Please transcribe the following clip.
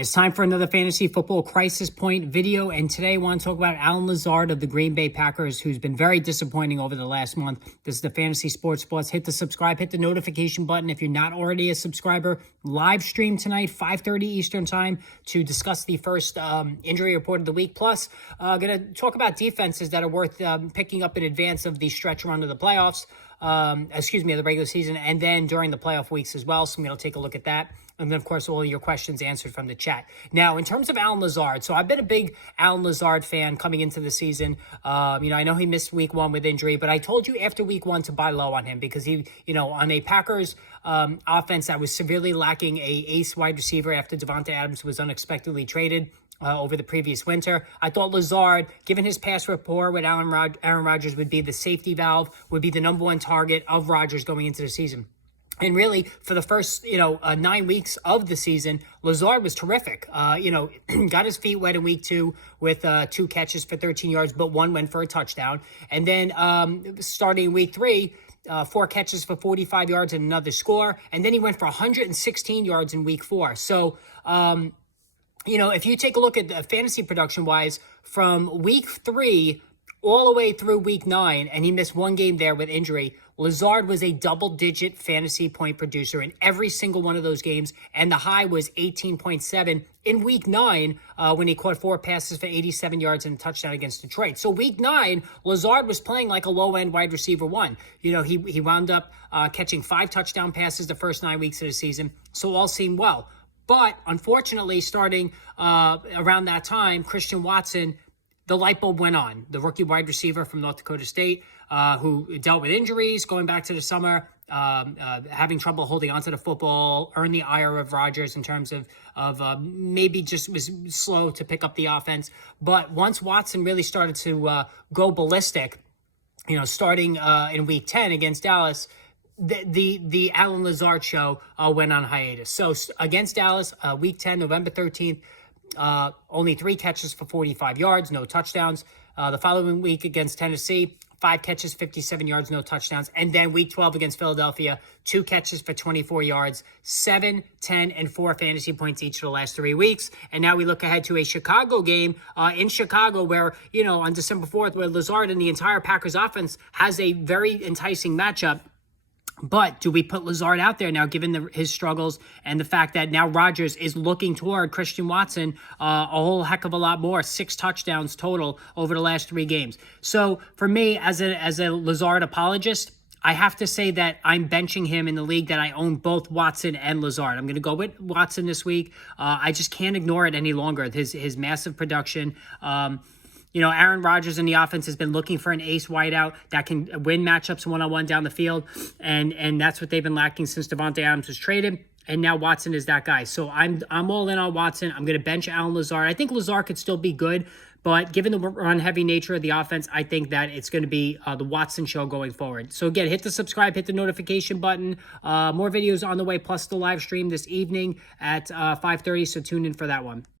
It's time for another Fantasy Football Crisis Point video, and today I want to talk about Alan Lazard of the Green Bay Packers, who's been very disappointing over the last month. This is the Fantasy Sports Plus. Hit the subscribe, hit the notification button if you're not already a subscriber. Live stream tonight, 5:30 Eastern Time, to discuss the first injury report of the week. Plus, going to talk about defenses that are worth picking up in advance of the stretch run of the playoffs. Of the regular season, and then during the playoff weeks as well. So I'm going to take a look at that. And then, of course, all your questions answered from the chat. Now, in terms of Alan Lazard, so I've been a big Alan Lazard fan coming into the season. I know he missed week one with injury, but I told you after week one to buy low on him because he, on a Packers offense that was severely lacking a ace wide receiver after Davante Adams was unexpectedly traded over the previous winter. I thought Lazard, given his past rapport with Aaron Rodgers, would be the safety valve, would be the number one target of Rodgers going into the season. And really, for the first, 9 weeks of the season, Lazard was terrific. Got his feet wet in week two with 2 catches for 13 yards, but one went for a touchdown. And then starting in week three, 4 catches for 45 yards and another score. And then he went for 116 yards in week 4. So, if you take a look at the fantasy production-wise, from week 3 all the way through week 9, and he missed one game there with injury, Lazard was a double-digit fantasy point producer in every single one of those games, and the high was 18.7 in week 9 when he caught 4 passes for 87 yards and a touchdown against Detroit. So week 9, Lazard was playing like a low-end wide receiver one. He wound up catching 5 touchdown passes the first 9 weeks of the season, so all seemed well. But unfortunately, starting around that time, Christian Watson, the light bulb went on. The rookie wide receiver from North Dakota State, who dealt with injuries going back to the summer, having trouble holding onto the football, earned the ire of Rodgers in terms of maybe just was slow to pick up the offense. But once Watson really started to go ballistic, starting in week 10 against Dallas, the Alan Lazard show went on hiatus. So against Dallas, week 10, November 13th, only 3 catches for 45 yards, no touchdowns. The following week against Tennessee, 5 catches, 57 yards, no touchdowns. And then week 12 against Philadelphia, 2 catches for 24 yards, 7, 10, and 4 fantasy points each of the last 3 weeks. And now we look ahead to a Chicago game in Chicago where, on December 4th, where Lazard and the entire Packers offense has a very enticing matchup. But do we put Lazard out there now, given his struggles and the fact that now Rodgers is looking toward Christian Watson a whole heck of a lot more, 6 touchdowns total over the last 3 games. So for me, as a Lazard apologist, I have to say that I'm benching him in the league that I own both Watson and Lazard. I'm going to go with Watson this week. I just can't ignore it any longer. His massive production. Aaron Rodgers in the offense has been looking for an ace wideout that can win matchups one-on-one down the field, and that's what they've been lacking since Davante Adams was traded, and now Watson is that guy. So I'm all in on Watson. I'm going to bench Alan Lazard. I think Lazard could still be good, but given the run-heavy nature of the offense, I think that it's going to be the Watson show going forward. So again, hit the subscribe, hit the notification button. More videos on the way, plus the live stream this evening at 5:30, so tune in for that one.